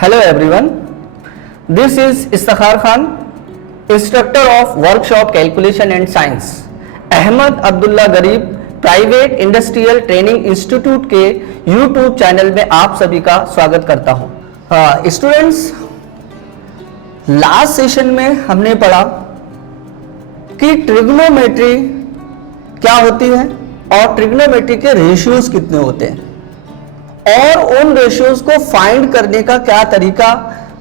Hello everyone, this is Istakhar Khan, instructor of Workshop Calculation and Science, Ahmad Abdullah गरीब private industrial training institute के YouTube channel में आप सभी का स्वागत करता हूं। स्टूडेंट्स, लास्ट सेशन में हमने पढ़ा कि ट्रिग्नोमेट्री क्या होती है और ट्रिग्नोमेट्री के रेशियोज कितने होते हैं और उन रेशियोज को फाइंड करने का क्या तरीका।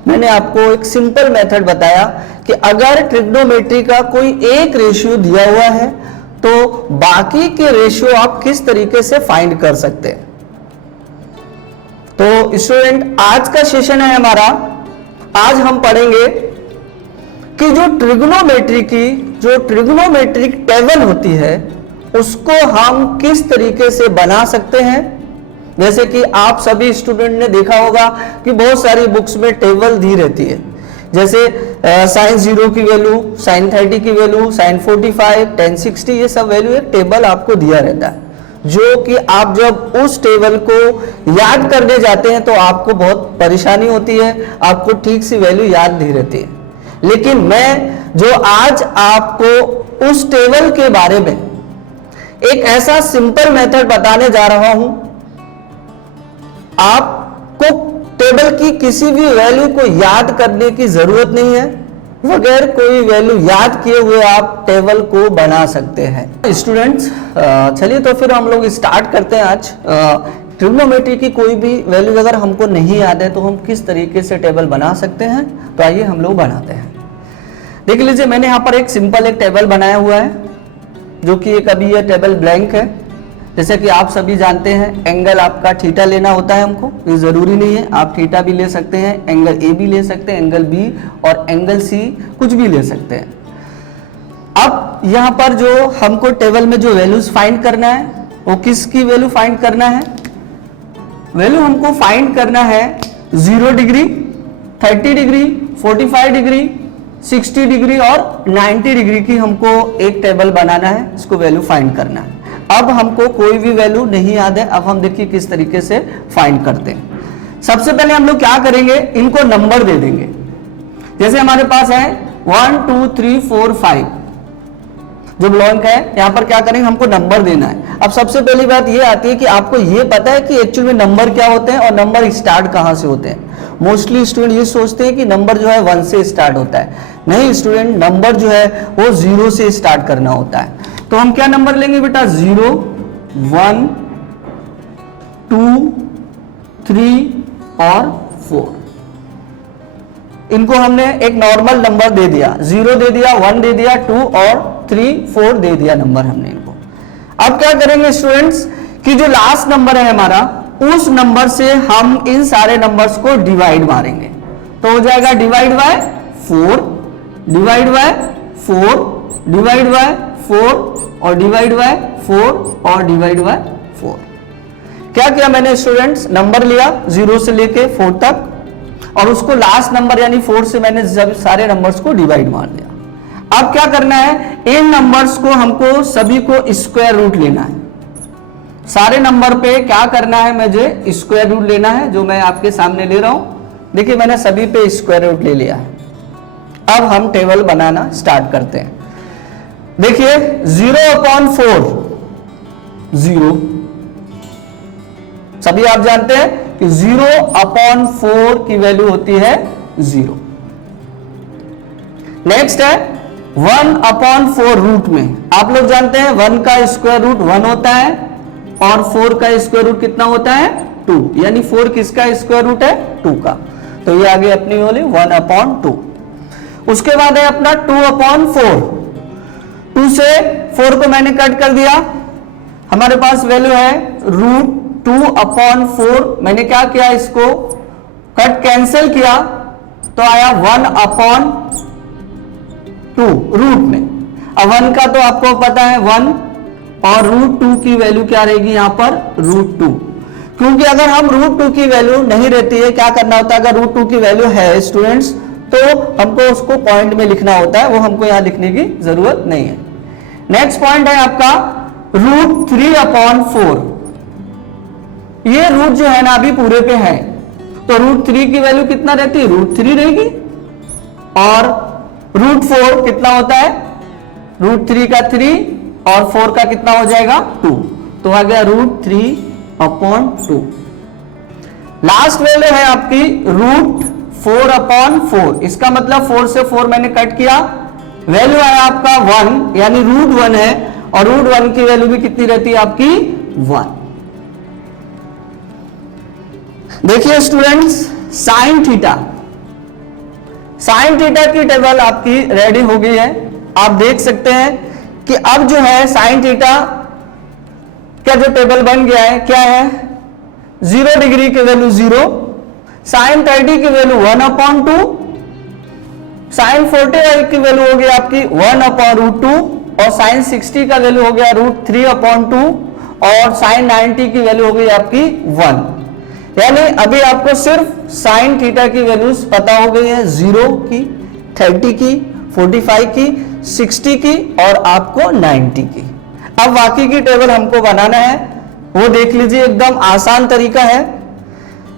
मैंने आपको एक सिंपल मेथड बताया कि अगर ट्रिग्नोमेट्री का कोई एक रेशियो दिया हुआ है तो बाकी के रेशियो आप किस तरीके से फाइंड कर सकते हैं। तो स्टूडेंट, आज का सेशन है हमारा, आज हम पढ़ेंगे कि जो ट्रिग्नोमेट्रिक टेबल होती है उसको हम किस तरीके से बना सकते हैं। जैसे कि आप सभी स्टूडेंट ने देखा होगा कि बहुत सारी बुक्स में टेबल दी रहती है, जैसे साइन 0 की वैल्यू, साइन 30 की वैल्यू, साइन 45, tan 60, ये सब वैल्यू एक टेबल आपको दिया रहता है, जो कि आप जब उस टेबल को याद करने जाते हैं तो आपको बहुत परेशानी होती है, आपको ठीक सी वैल्यू याद नहीं रहती है। लेकिन मैं जो आज आपको उस टेबल के बारे में एक ऐसा सिंपल मेथड बताने जा रहा हूं, आपको टेबल की किसी भी वैल्यू को याद करने की जरूरत नहीं है, बगैर कोई वैल्यू याद किए हुए आप टेबल को बना सकते हैं। स्टूडेंट्स, चलिए तो फिर हम लोग स्टार्ट करते हैं। आज ट्रिग्नोमेट्री की कोई भी वैल्यू अगर हमको नहीं याद है तो हम किस तरीके से टेबल बना सकते हैं, तो आइए हम लोग बनाते हैं। देख लीजिए, मैंने यहाँ पर एक सिंपल एक टेबल बनाया हुआ है, जो कि एक अभी ये टेबल ब्लैंक है। जैसे कि आप सभी जानते हैं, एंगल आपका थीटा लेना होता है हमको, ये जरूरी नहीं है, आप थीटा भी ले सकते हैं, एंगल ए भी ले सकते हैं, एंगल बी और एंगल सी कुछ भी ले सकते हैं। अब यहाँ पर जो हमको टेबल में जो वैल्यूज फाइंड करना है, वो किसकी वैल्यू फाइंड करना है? वैल्यू हमको फाइंड करना है 0 डिग्री, 30 डिग्री, 45 डिग्री, 60 डिग्री और 90 डिग्री की हमको एक टेबल बनाना है, इसको वैल्यू फाइंड करना है। अब हमको कोई भी वैल्यू नहीं याद है, अब हम देखिए किस तरीके से फाइंड करते हैं। सबसे पहले हम लोग क्या करेंगे, इनको नंबर दे देंगे। जैसे हमारे पास है 1 2 3 4 5 जो ब्लॉक है, यहां पर क्या करेंगे, हमको नंबर देना है। अब सबसे पहली बात ये आती है कि आपको ये पता है कि एक्चुअली में नंबर क्या होते हैं और नंबर स्टार्ट कहां से होते हैं। मोस्टली स्टूडेंट ये सोचते हैं कि नंबर जो है 1 से स्टार्ट होता है। नहीं स्टूडेंट, नंबर जो है वो 0 से स्टार्ट करना होता है। तो हम क्या नंबर लेंगे बेटा, 0 1 2 3 और 4। इनको हमने एक नॉर्मल नंबर दे दिया, 0 दे दिया, 1 दे दिया, 2 और 3 4 दे दिया नंबर हमने इनको। अब क्या करेंगे स्टूडेंट्स कि जो लास्ट नंबर है हमारा, उस नंबर से हम इन सारे नंबर्स को डिवाइड मारेंगे, तो हो जाएगा divide by 4, divide by 4, divide by 4 और डिवाइड बाय 4 और डिवाइड बाय 4। क्या किया मैंने स्टूडेंट्स, नंबर लिया 0 से लेके 4 तक और उसको लास्ट नंबर यानी 4 से मैंने जब सारे नंबर्स को डिवाइड मार दिया। अब क्या करना है, इन नंबर्स को हमको सभी को स्क्वायर रूट लेना है। सारे नंबर पे क्या करना है, मुझे स्क्वायर रूट लेना है, जो मैं आपके सामने ले रहा हूं। देखिए, मैंने सभी पे स्क्वायर रूट ले लिया है। अब हम टेबल बनाना स्टार्ट करते हैं। देखिए 0/4 0, सभी आप जानते हैं कि 0/4 की वैल्यू होती है 0। नेक्स्ट है 1/4 रूट में, आप लोग जानते हैं 1 का स्क्वायर रूट 1 होता है और 4 का स्क्वायर रूट कितना होता है 2, यानी 4 किसका स्क्वायर रूट है 2 का, तो ये आगे अपनी वाली 1/2। उसके बाद है अपना 2/4, 2 से 4 को मैंने कट कर दिया, हमारे पास वैल्यू है √2/4। मैंने क्या किया, इसको कट कैंसिल किया तो आया 1/2 रूट में। अब 1 का तो आपको पता है 1 और √2 की वैल्यू क्या रहेगी यहां पर √2, क्योंकि अगर हम √2 की वैल्यू नहीं रहती है, क्या करना होता है, अगर √2 की वैल्यू है स्टूडेंट्स तो हमको उसको पॉइंट में लिखना होता है, वो हमको यहां लिखने की जरूरत नहीं है। नेक्स्ट पॉइंट है आपका √3/4। ये रूट जो है ना अभी पूरे पे है, तो √3 की वैल्यू कितना रहती है, √3 रहेगी। और √4 कितना होता है, √3 का 3 और 4 का कितना हो जाएगा 2, तो आ गया √3/2। लास्ट वैल्यू है आपकी √4/4, इसका मतलब 4 से 4 मैंने कट किया, वैल्यू आया आपका 1, यानी √1 है, और √1 की वैल्यू भी कितनी रहती है आपकी 1। देखिए स्टूडेंट्स, साइन थीटा की टेबल आपकी रेडी हो गई है। आप देख सकते हैं कि अब जो है साइन थीटा का जो टेबल बन गया है, क्या है, 0 डिग्री की वैल्यू 0, साइन 30 की वैल्यू 1/2, साइन 45 की वैल्यू हो गई आपकी 1/√2, और साइन 60 का वैल्यू हो गया √3/2, और साइन 90 की वैल्यू हो गई आपकी 1। यानी अभी आपको सिर्फ साइन थीटा की वैल्यूज पता हो गई है, 0 की, 30 की, 45 की, 60 की और आपको 90 की। अब बाकी की टेबल हमको बनाना है, वो देख लीजिए, एकदम आसान तरीका है।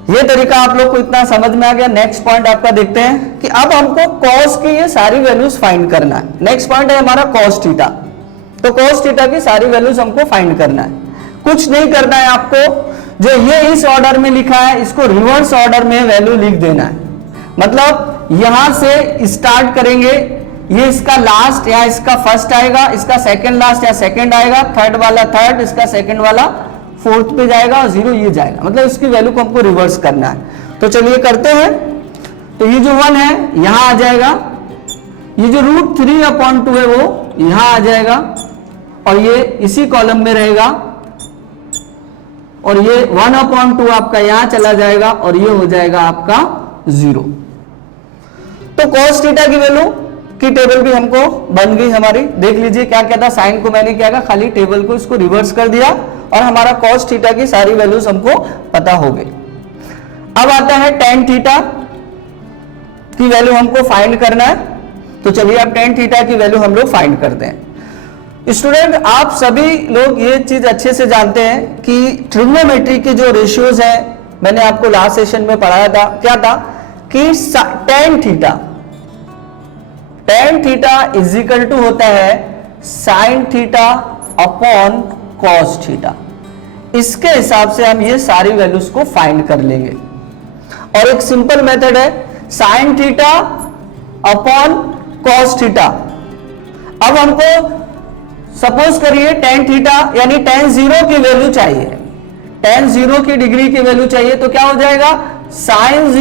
ये तरीका आप लोग को इतना समझ में आ गया। नेक्स्ट पॉइंट आपका देखते हैं कि अब हमको कॉस की ये सारी वैल्यूज फाइंड करना है। नेक्स्ट पॉइंट है हमारा कॉस थीटा। तो कॉस थीटा की सारी वैल्यूज हमको फाइंड करना है। कुछ नहीं करना है आपको, जो ये इस ऑर्डर में लिखा है इसको रिवर्स ऑर्डर में वैल्यू लिख देना है। मतलब यहां से स्टार्ट करेंगे, ये इसका लास्ट या इसका फर्स्ट आएगा, इसका सेकंड लास्ट या सेकंड आएगा, थर्ड वाला थर्ड, इसका सेकंड वाला फोर्थ पे जाएगा, और 0 ये जाएगा। मतलब इसकी वैल्यू को हमको रिवर्स करना है। तो चलिए करते हैं। तो ये जो 1 है यहां आ जाएगा, ये जो √3/2 है वो यहां आ जाएगा, और ये इसी कॉलम में रहेगा, और ये 1/2 आपका यहां चला जाएगा, और ये हो जाएगा आपका 0। तो cos थीटा की वैल्यू की टेबल भी हमको बन गई हमारी। देख लीजिए क्या क्या था, साइन को मैंने क्या किया, खाली टेबल को इसको रिवर्स कर दिया, और हमारा cos थीटा की सारी वैल्यूज हमको पता हो गई। अब आता है tan थीटा की वैल्यू हमको फाइंड करना है। तो चलिए अब tan थीटा की वैल्यू हम लोग फाइंड करते हैं। स्टूडेंट, आप सभी लोग ये चीज अच्छे से जानते हैं कि ट्रिग्नोमेट्री के जो रेशियोज है, मैंने आपको लास्ट सेशन में पढ़ाया था, क्या था कि tan theta is equal to होता है sin theta upon cos theta. इसके हिसाब से हम ये सारी वैल्यूज को फाइंड कर लेंगे। और एक सिंपल मेथड है sin theta upon cos theta. अब हमको सपोज करिए tan थीटा यानी tan 0 की वैल्यू चाहिए, tan 0 की डिग्री की वैल्यू चाहिए, तो क्या हो जाएगा sin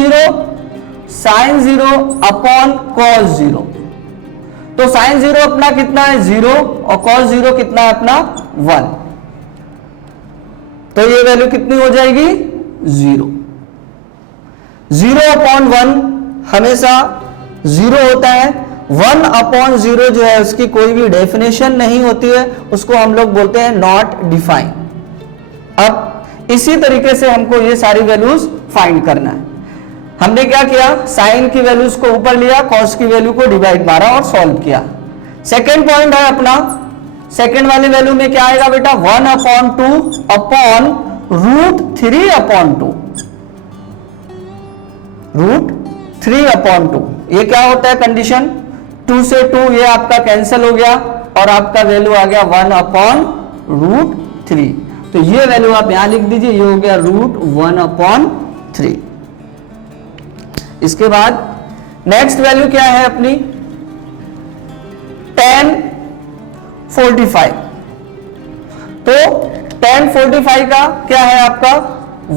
0 अपॉन cos 0। तो sin 0 अपना कितना है 0, और cos 0 कितना है अपना 1। तो ये वैल्यू कितनी हो जाएगी 0। 0/1 हमेशा 0 होता है। 1/0 जो है उसकी कोई भी डेफिनेशन नहीं होती है, उसको हम लोग बोलते हैं नॉट डिफाइन। अब इसी तरीके से हमको ये सारी वैल्यूज फाइंड करना है। हमने क्या किया, साइन की वैल्यूज को ऊपर लिया, कॉस की वैल्यू को डिवाइड मारा और सॉल्व किया। सेकेंड पॉइंट है अपना, सेकेंड वाली वैल्यू में क्या आएगा बेटा 1/2 अपॉन √3/2। √3/2 ये क्या होता है कंडीशन, 2 से 2 ये आपका कैंसिल हो गया, और आपका वैल्यू आ गया 1/√3। तो ये वैल्यू आप यहां लिख दीजिए, ये हो गया √1/3। इसके बाद नेक्स्ट वैल्यू क्या है अपनी tan 45। तो tan 45 का क्या है आपका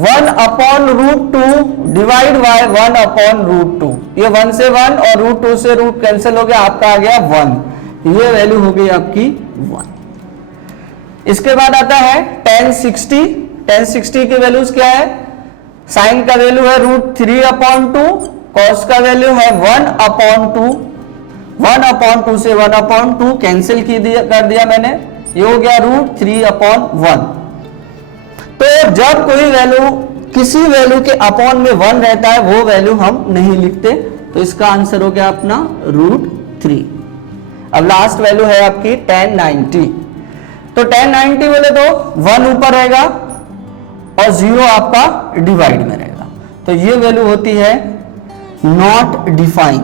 1/√2 डिवाइड बाय 1/√2। ये 1 से 1 और √2 से रूट कैंसिल हो गया, आपका आ गया 1। ये वैल्यू हो गई आपकी 1। इसके बाद आता है tan 60। tan 60 की वैल्यूज क्या है, साइन का वैल्यू है √3/2, कॉस का वैल्यू है 1/2। 1/2 से 1/2 कैंसिल कर दिया मैंने, ये हो गया √3/1। तो जब कोई वैल्यू किसी वैल्यू के अपॉन में 1 रहता है, वो वैल्यू हम नहीं लिखते, तो इसका आंसर हो गया अपना √3। अब लास्ट वैल्यू है आपकी tan 90। तो tan 90 बोले तो 1 ऊपर रहेगा और 0 आपका डिवाइड में रहेगा। तो ये वैल्यू होती है नॉट डिफाइन।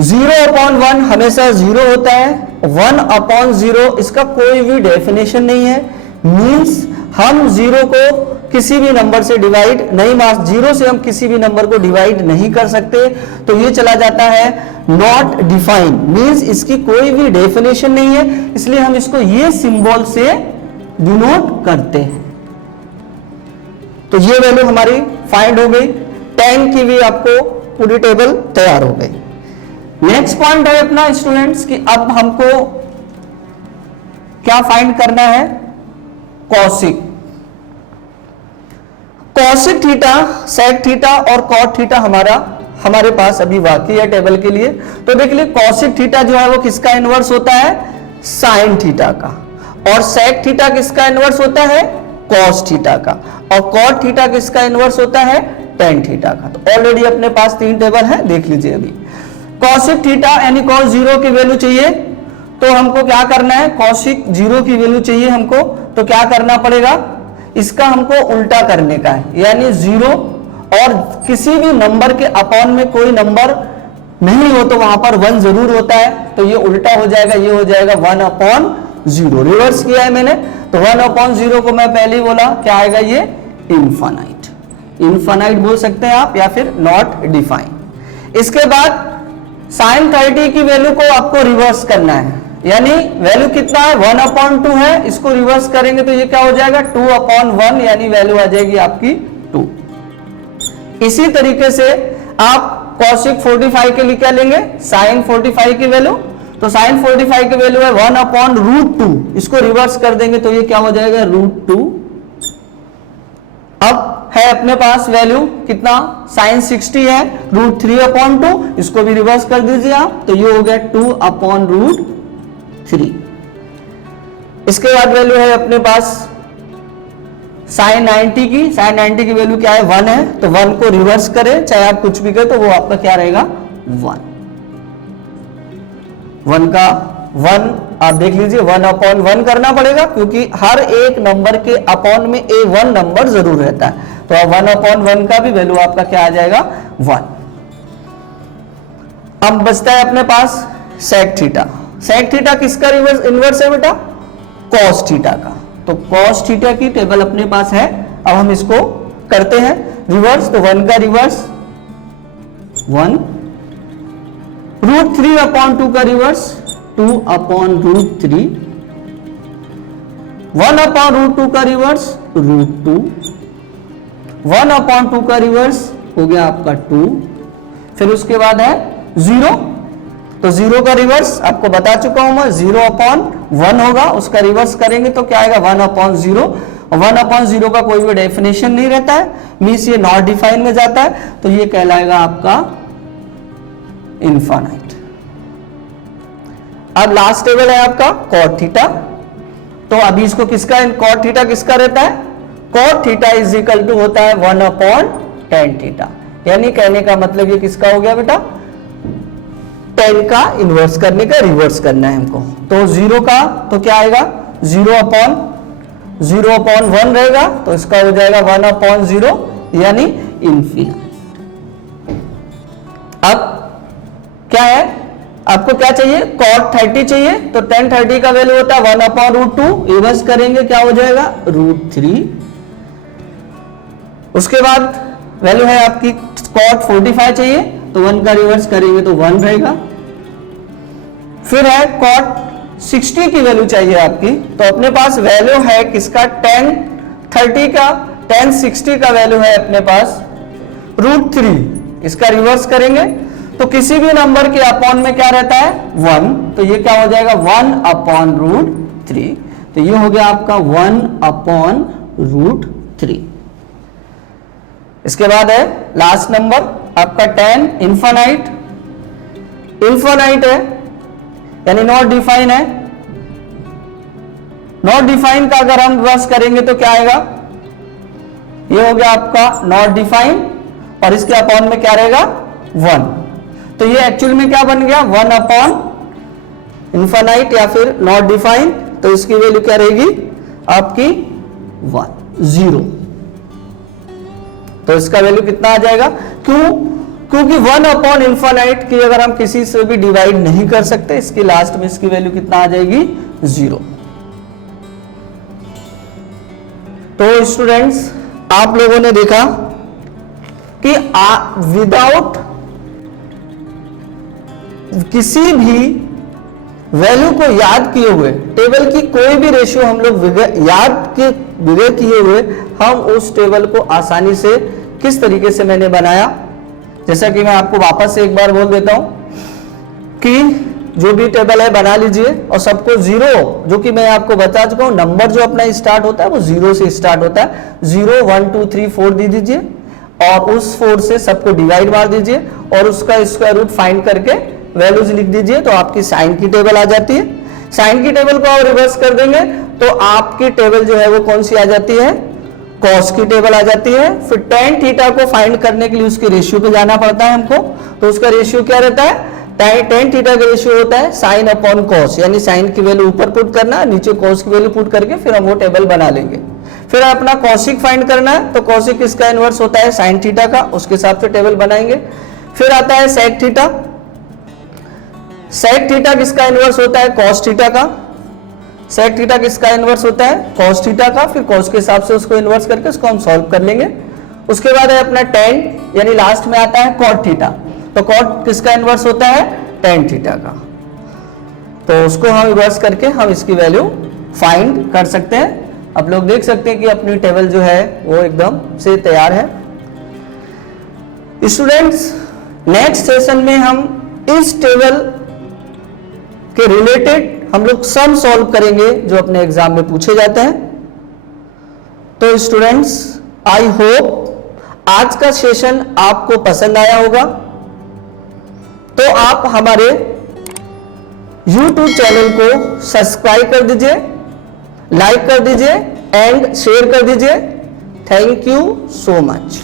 0/1 हमेशा 0 होता है, 1/0 इसका कोई भी डेफिनेशन नहीं है, मींस हम 0 को किसी भी नंबर से डिवाइड नहीं, 0 से हम किसी भी नंबर को डिवाइड नहीं कर सकते, तो ये चला जाता है नॉट डिफाइन, मींस इसकी कोई भी डेफिनेशन नहीं है, इसलिए हम इसको ये सिंबल से डिनोट करते हैं। तो ये वैल्यू हमारी फाइंड हो गई, 10 की भी आपको पूरी टेबल तैयार हो गई। नेक्स्ट पॉइंट है अपना स्टूडेंट्स कि अब हमको क्या फाइंड करना है, cosec. Cosec theta, sec theta और कॉट थीटा हमारे पास अभी बाकी है टेबल के लिए। तो देख लीजिए कॉसिक थीटा जो है वो किसका इनवर्स होता है, साइन थीटा का, और सेक थीटा किसका इनवर्स होता है, कॉस थीटा का, और कॉट थीटा किसका इनवर्स होता है, टेन थीटा का। तो ऑलरेडी अपने पास 3 टेबल है, देख लीजिए अभी। कॉसिक थीटा यानी cos 0 की वैल्यू चाहिए, तो हमको क्या करना है, कॉसिक 0 की वैल्यू चाहिए हमको, तो क्या करना पड़ेगा, इसका हमको उल्टा करने का है, यानी 0 और किसी भी नंबर के अपॉन में कोई नंबर नहीं हो तो वहां पर 1 जरूर होता है, तो ये उल्टा हो जाएगा, ये हो जाएगा 1/0। रिवर्स किया है मैंने, तो 1/0 को मैं पहले ही बोला क्या आएगा, ये इनफाइनाइट बोल सकते हैं आप, या फिर नॉट डिफाइन। इसके बाद sin 30 की वैल्यू को आपको रिवर्स करना है, यानी वैल्यू कितना है, 1/2 है, इसको रिवर्स करेंगे तो ये क्या हो जाएगा, 2/1, यानी वैल्यू आ जाएगी आपकी 2। इसी तरीके से आप cosec 45 के लिए क्या लेंगे, sin 45 की वैल्यू, तो sin 45 की वैल्यू है 1/√2, इसको रिवर्स कर देंगे तो ये क्या हो जाएगा, √2। अब है अपने पास वैल्यू कितना, sin 60 है √3/2, इसको भी रिवर्स कर दीजिए आप, तो ये हो गया 2/√3। इसके बाद वैल्यू है अपने पास sin 90 की, sin 90 की वैल्यू क्या है, 1 है, तो 1 को रिवर्स करें, चाहे आप कुछ भी करें तो वो आपका क्या रहेगा, 1 का 1 आप देख लीजिए 1/1 करना पड़ेगा, क्योंकि हर एक नंबर के अपॉन में a 1 नंबर जरूर रहता है, तो 1/1 का भी वैल्यू आपका क्या आ जाएगा, 1। अब बचता है अपने पास सेक थीटा। सेक थीटा किसका इनवर्स है बेटा, कॉस थीटा का, तो कॉस थीटा की टेबल अपने पास है। अब हम इसको करते हैं रिवर्स, तो 1 का रिवर्स 1, √3/2 का रिवर्स 2/√3, 1/√2 का रिवर्स √2, 1/2 का रिवर्स हो गया आपका 2, फिर उसके बाद है 0, तो 0 का रिवर्स आपको बता चुका हूं मैं, 0/1 होगा, उसका रिवर्स करेंगे तो क्या आएगा, 1/0, और 1/0 का कोई भी डेफिनेशन नहीं रहता है, मींस ये नॉट डिफाइन में जाता है, तो ये कहलाएगा आपका इनफाइनाइट। अब लास्ट टेबल है आपका कॉट थीटा, तो अभी इसको किसका, कॉट थीटा किसका रहता है, cot theta is equal to होता है 1/tan थीटा, यानी कहने का मतलब ये किसका हो गया बेटा, 10 का इनवर्स करने का रिवर्स करना है हमको। तो 0 का तो क्या आएगा, 0/1 रहेगा, तो इसका हो जाएगा 1/0, यानी इनफिनिट। अब क्या है, आपको क्या चाहिए, cot 30 चाहिए, तो tan 30 का वैल्यू होता है 1/√2, रिवर्स करेंगे क्या हो जाएगा, √3। उसके बाद वैल्यू है आपकी cot 45 चाहिए, तो 1 का रिवर्स करेंगे तो 1 रहेगा। फिर है cot 60 की वैल्यू चाहिए आपकी, तो अपने पास वैल्यू है किसका, tan 30 का, tan 60 का वैल्यू है अपने पास √3, इसका रिवर्स करेंगे तो किसी भी नंबर के अपॉन में क्या रहता है, 1, तो ये क्या हो जाएगा 1/√3, तो ये हो गया आपका 1/√3। इसके बाद है लास्ट नंबर आपका tan इनफाइनाइट है, यानी नॉट डिफाइन है। नॉट डिफाइन का अगर हम रिवर्स करेंगे तो क्या आएगा, ये हो गया आपका नॉट डिफाइन, और इसके अपॉन में क्या रहेगा, 1, तो ये एक्चुअल में क्या बन गया, 1/इनफाइनाइट या फिर नॉट डिफाइन, तो इसकी वैल्यू क्या रहेगी आपकी 0। तो इसका वैल्यू कितना आ जाएगा? क्योंकि 1 अपॉन इन्फानाइट की अगर हम किसी से भी डिवाइड नहीं कर सकते, इसकी लास्ट में इसकी वैल्यू कितना आ जाएगी? 0। तो स्टूडेंट्स आप लोगों ने देखा कि विदाउट किसी भी वैल्यू को याद किए हुए, टेबल की कोई भी रेशियो हम लोग बगैर किए हुए हम उस टेबल को आसानी से किस तरीके से मैंने बनाया, जैसा कि मैं आपको वापस से एक बार बोल देता हूं कि जो भी टेबल है बना लीजिए और सबको 0, जो कि मैं आपको बता चुका हूं, नंबर जो अपना स्टार्ट होता है वो 0 से स्टार्ट होता है। 0 1 2 3 4 दे दीजिए और उस 4 से सबको डिवाइड मार दीजिए और उसका स्क्वायर रूट फाइंड करके वैल्यूज लिख दीजिए, तो आपकी साइन की टेबल आ जाती है। साइन की टेबल को आप रिवर्स कर देंगे तो आपकी टेबल जो है वो कौन सी आ जाती है? कॉस की टेबल आ जाती है। फिर टेन थीटा को फाइंड करने के लिए उसके रेशियो पे जाना पड़ता है हमको, तो उसका रेशियो क्या रहता है? टेन थीटा का रेशियो होता है साइन अपॉन कॉस, यानी साइन की वैल्यू ऊपर पुट करना, नीचे कॉस की वैल्यू पुट करके फिर हम वो टेबल बना लेंगे। फिर अपना कॉसिक फाइंड करना है, तो कॉसिक इसका इनवर्स होता है साइन थीटा का, उसके हिसाब से टेबल बनाएंगे। फिर आता है सेक थीटा। सेक थीटा किसका इनवर्स होता है? कॉस थीटा का। सेक थीटा किसका इनवर्स होता है? कॉस थीटा का। फिर कॉस के हिसाब से उसको इनवर्स करके उसको हम सॉल्व कर लेंगे। उसके बाद है अपना टेन, यानी लास्ट में आता है कॉट थीटा। तो कॉट किसका इनवर्स होता है? टेन थीटा का। तो उसको हम रिवर्स करके हम इसकी वैल्यू फाइंड कर सकते हैं। आप लोग देख सकते हैं कि अपनी टेबल जो है वो एकदम से तैयार है। स्टूडेंट्स नेक्स्ट सेशन में हम इस टेबल के रिलेटेड हम लोग सम सॉल्व करेंगे जो अपने एग्जाम में पूछे जाते हैं। तो स्टूडेंट्स आई होप आज का सेशन आपको पसंद आया होगा। तो आप हमारे YouTube चैनल को सब्सक्राइब कर दीजिए, लाइक कर दीजिए एंड शेयर कर दीजिए। Thank you so much.